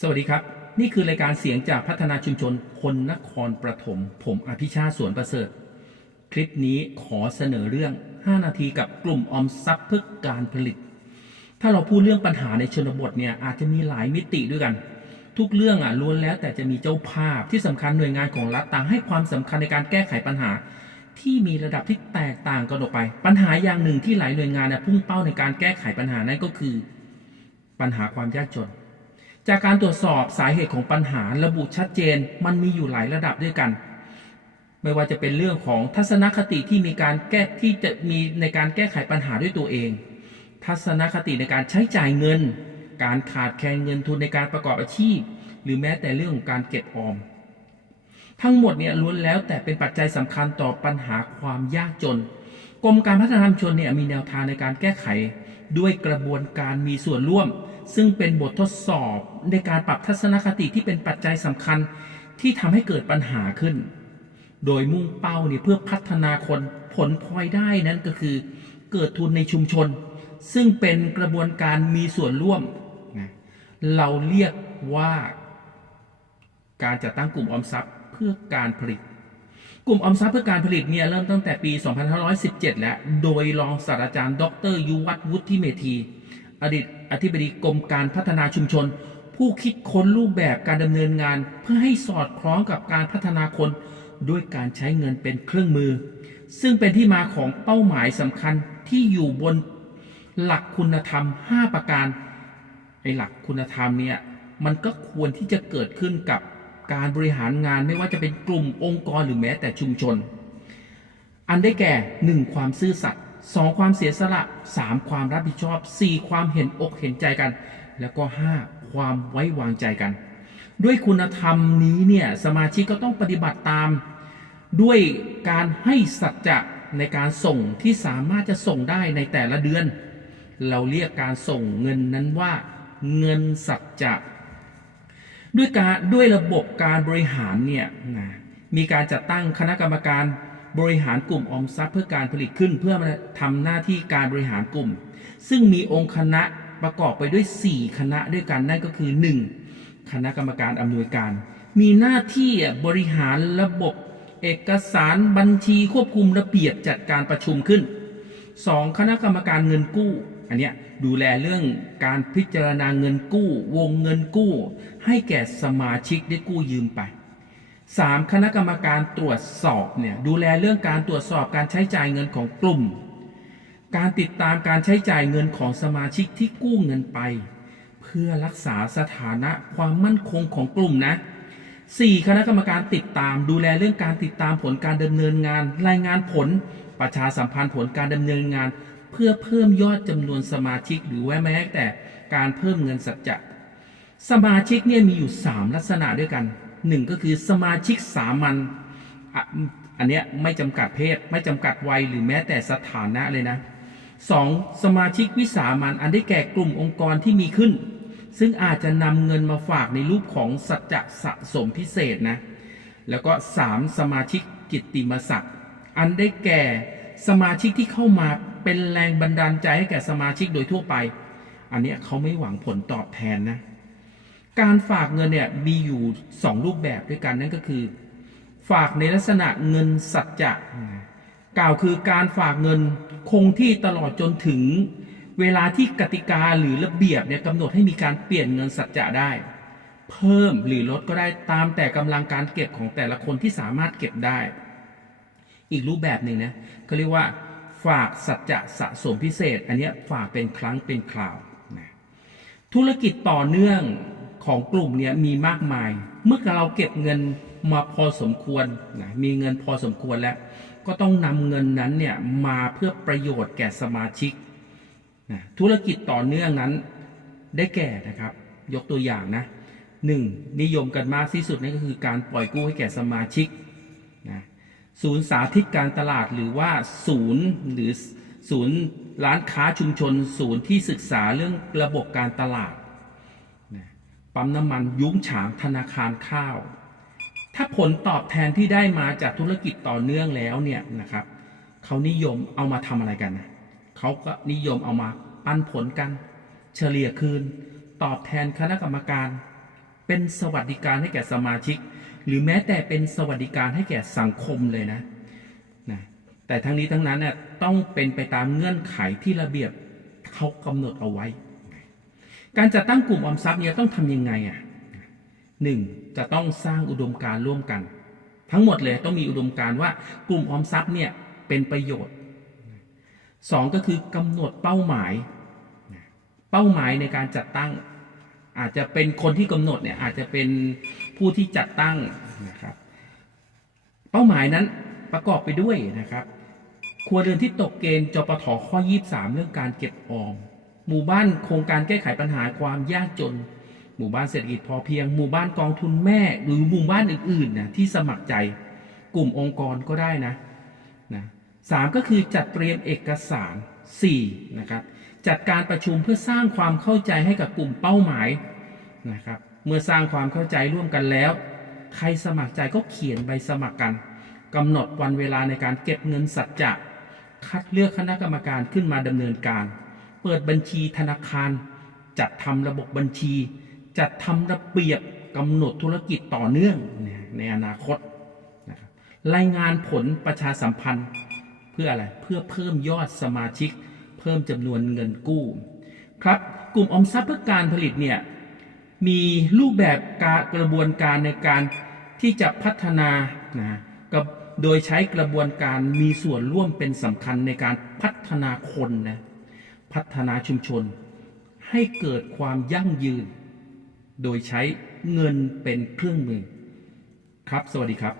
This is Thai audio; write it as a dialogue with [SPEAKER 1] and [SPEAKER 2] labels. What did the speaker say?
[SPEAKER 1] สวัสดีครับ นี่คือรายการเสียงจากพัฒนาชุมชนคนนครปฐมผมอภิชาสวนประเสริฐ คลิปนี้ขอเสนอเรื่อง 5 นาทีกับกลุ่มออมทรัพย์เพื่อการผลิต ถ้าเราพูดเรื่องปัญหาในชนบทเนี่ยอาจจะมีหลายมิติด้วยกัน ทุกเรื่องอะล้วนแล้วแต่จะมีเจ้าภาพที่สำคัญหน่วยงานของรัฐต่างให้ความสำคัญในการแก้ไขปัญหา ที่มีระดับที่แตกต่างกันออกไป ปัญหาอย่างหนึ่งที่หลายหน่วยงานเนี่ยพุ่งเป้าในการแก้ไขปัญหานั่นก็คือ ปัญหาความยากจน จากการตรวจสอบสาเหตุของปัญหาระบุชัดเจน มันมีอยู่หลายระดับด้วยกัน ไม่ว่าจะเป็นเรื่องของทัศนคติที่มีการแก้ที่จะมีในการแก้ไขปัญหาด้วยตัวเอง ทัศนคติในการใช้จ่ายเงิน การขาดแคลนเงินทุนในการประกอบอาชีพ หรือแม้แต่เรื่องของการเก็บออม ทั้งหมดเนี่ยล้วนแล้วแต่เป็นปัจจัยสำคัญต่อปัญหาความยากจนกรมการพัฒนาชุมชนเนี่ยมีแนวทางในการแก้ไข ด้วยกระบวนการมีส่วนร่วม ซึ่งเป็นบททดสอบในการปรับทัศนคติที่เป็นปัจจัยสำคัญที่ทำให้เกิดปัญหาขึ้น โดยมุ่งเป้าเนี่ยเพื่อพัฒนาคนผลพลอยได้นั้นก็คือ เกิดทุนในชุมชน ซึ่งเป็นกระบวนการมีส่วนร่วมนะเราเรียกว่า การจัดตั้งกลุ่มออมทรัพย์เพื่อการผลิต กลุ่มออมทรัพย์เพื่อการผลิตเนี่ยเริ่มตั้งแต่ปี 2517 แล้ว โดยรองศาสตราจารย์ ดรยุวัฒน์วุฒิเมธี อดีตอธิบดีกรมการพัฒนาชุมชน ผู้คิดค้นรูปแบบการดำเนินงาน เพื่อให้สอดคล้องกับการพัฒนาคน ด้วยการใช้เงินเป็นเครื่องมือ ซึ่งเป็นที่มาของเป้าหมายสำคัญที่อยู่บนหลักคุณธรรม 5 ประการไอ้หลักคุณธรรมเนี่ยมันก็ควรที่จะเกิดขึ้นกับการบริหารงานไม่ว่าจะเป็นกลุ่มองค์กรหรือแม้แต่ชุมชน อันได้แก่ 1. ความซื่อสัตย์ 2. ความเสียสละ 3. ความรับผิดชอบ 4. ความเห็นอกเห็นใจกัน แล้วก็ 5. ความไว้วางใจกัน ด้วยคุณธรรมนี้เนี่ยสมาชิกก็ต้องปฏิบัติตาม ด้วยการให้สัจจะในการส่งที่สามารถจะส่งได้ในแต่ละเดือน เราเรียกการส่งเงินนั้นว่าเงินสัจจะด้วยการด้วยระบบการบริหารเนี่ยนะมีการจัดตั้งคณะกรรมการ บริหารกลุ่มออมทรัพย์เพื่อการผลิตขึ้นเพื่อมาทำหน้าที่การบริหารกลุ่ม ซึ่งมีองค์คณะประกอบไปด้วย 4 คณะด้วยกันนั่นก็คือ 1. คณะกรรมการอำนวยการ มีหน้าที่บริหารระบบเอกสารบัญชีควบคุมระเบียบจัดการประชุมขึ้น 2. คณะกรรมการเงินกู้ อันเนี้ยดูแลเรื่องการพิจารณาเงินกู้ วงเงินกู้ ให้แก่สมาชิกได้กู้ยืมไป 3. คณะกรรมการตรวจสอบเนี่ยดูแลเรื่องการตรวจสอบการใช้จ่ายเงินของกลุ่ม การติดตามการใช้จ่ายเงินของสมาชิกที่กู้เงินไป เพื่อรักษาสถานะความมั่นคงของกลุ่มนะ 4. คณะกรรมการติดตามดูแลเรื่องการติดตามผลการดำเนินงาน รายงานผล ประชาสัมพันธ์ผลการดำเนินงาน เพื่อเพิ่มยอดจำนวนสมาชิกหรือว่าแม้แต่การเพิ่มเงินสัจจะสมาชิกเนี่ยมีอยู่ 3 ลักษณะด้วยกัน 1ก็คือสมาชิกสามัญอ,อันเนี้ยไม่จำกัดเพศ ไม่จำกัดวัยหรือแม้แต่สถานะเลยนะ 2. สมาชิกวิสามันอันได้แก่กลุ่มองค์กรที่มีขึ้น ซึ่งอาจจะนำเงินมาฝากในรูปของสัจจะสะสมพิเศษนะแล้วก็ 3. สมาชิกกิตติมศักดิ์อันได้แก่สมาชิกที่เข้ามาเป็นแรงบันดาลใจให้แก่สมาชิกโดยทั่วไป อันเนี้ยเขาไม่หวังผลตอบแทนนะ การฝากเงินเนี่ยมีอยู่ 2 รูปแบบด้วยกันนั่นก็คือ ฝากในลักษณะเงินสัจจะกล่าวคือการฝากเงินคงที่ตลอดจนถึง เวลาที่กติกาหรือระเบียบเนี่ยกำหนดให้มีการเปลี่ยนเงินสัจจะได้ เพิ่มหรือลดก็ได้ตามแต่กำลังการเก็บของแต่ละคนที่สามารถเก็บได้ อีกรูปแบบหนึ่งนะเขาเรียกว่า ฝากสัจจะสะสมพิเศษ อันนี้ฝากเป็นครั้งเป็นคราวนะธุรกิจต่อเนื่อง ของกลุ่มเนี้ยมีมากมาย เมื่อเราเก็บเงินมาพอสมควรนะมีเงินพอสมควรแล้ว ก็ต้องนำเงินนั้นเนี่ยมาเพื่อประโยชน์แก่สมาชิกนะธุรกิจต่อเนื่องนั้นได้แก่นะครับ ยกตัวอย่างนะหนึ่งนิยมกันมากที่สุดนั่นก็คือการปล่อยกู้ให้แก่สมาชิกนะศูนย์สาธิตการตลาดหรือว่าศูนย์หรือศูนย์ร้านค้าชุมชน ศูนย์ที่ศึกษาเรื่องระบบการตลาด ปั๊มน้ำมันยุ้งฉางธนาคารข้าว ถ้าผลตอบแทนที่ได้มาจากธุรกิจต่อเนื่องแล้วเนี่ยนะครับเขานิยมเอามาทำอะไรกันนะเขาก็นิยมเอามาปันผลกัน เฉลี่ยคืน ตอบแทนคณะกรรมการ เป็นสวัสดิการให้แก่สมาชิก หรือแม้แต่เป็นสวัสดิการให้แก่สังคมเลยนะนะแต่ทั้งนี้ทั้งนั้นเนี่ยต้องเป็นไปตามเงื่อนไขที่ระเบียบเขากำหนดเอาไว้ การจัดตั้งกลุ่มออมทรัพย์เนี่ยต้องทำยังไงอะหนึ่งจะต้องสร้างอุดมการณ์ร่วมกัน ทั้งหมดเลยต้องมีอุดมการณ์ว่ากลุ่มออมทรัพย์เนี่ยเป็นประโยชน์สองก็คือกำหนดเป้าหมาย เป้าหมายในการจัดตั้ง อาจจะเป็นคนที่กำหนดเนี่ยอาจจะเป็นผู้ที่จัดตั้งนะครับ เป้าหมายนั้นประกอบไปด้วยนะครับ ครัวเรือนที่ตกเกณฑ์จปทข้อ 23 เรื่องการเก็บออม หมู่บ้านโครงการแก้ไขปัญหาความยากจน หมู่บ้านเศรษฐกิจพอเพียง หมู่บ้านกองทุนแม่ หรือหมู่บ้านอื่นๆนะที่สมัครใจ กลุ่มองค์กรก็ได้นะนะสามก็คือจัดเตรียมเอกสารสี่นะครับจัดการประชุมเพื่อสร้างความเข้าใจให้กับกลุ่มเป้าหมายนะครับเมื่อสร้างความเข้าใจร่วมกันแล้ว ใครสมัครใจก็เขียนใบสมัครกันกำหนดวันเวลาในการเก็บเงินสัจจะคัดเลือกคณะกรรมการขึ้นมาดำเนินการ เปิดบัญชีธนาคาร จัดทำระบบบัญชี จัดทำระเบียบกำหนดธุรกิจต่อเนื่องในอนาคตนะครับรายงานผลประชาสัมพันธ์เพื่ออะไร เพื่อเพิ่มยอดสมาชิก เพิ่มจำนวนเงินกู้ครับ กลุ่มออมทรัพย์เพื่อการผลิตเนี่ยมีรูปแบบการกระบวนการในการที่จะพัฒนานะกับโดยใช้กระบวนการมีส่วนร่วมเป็นสำคัญในการพัฒนาคนนะ พัฒนาชุมชน ให้เกิดความยั่งยืน โดยใช้เงินเป็นเครื่องมือ ครับ สวัสดีครับ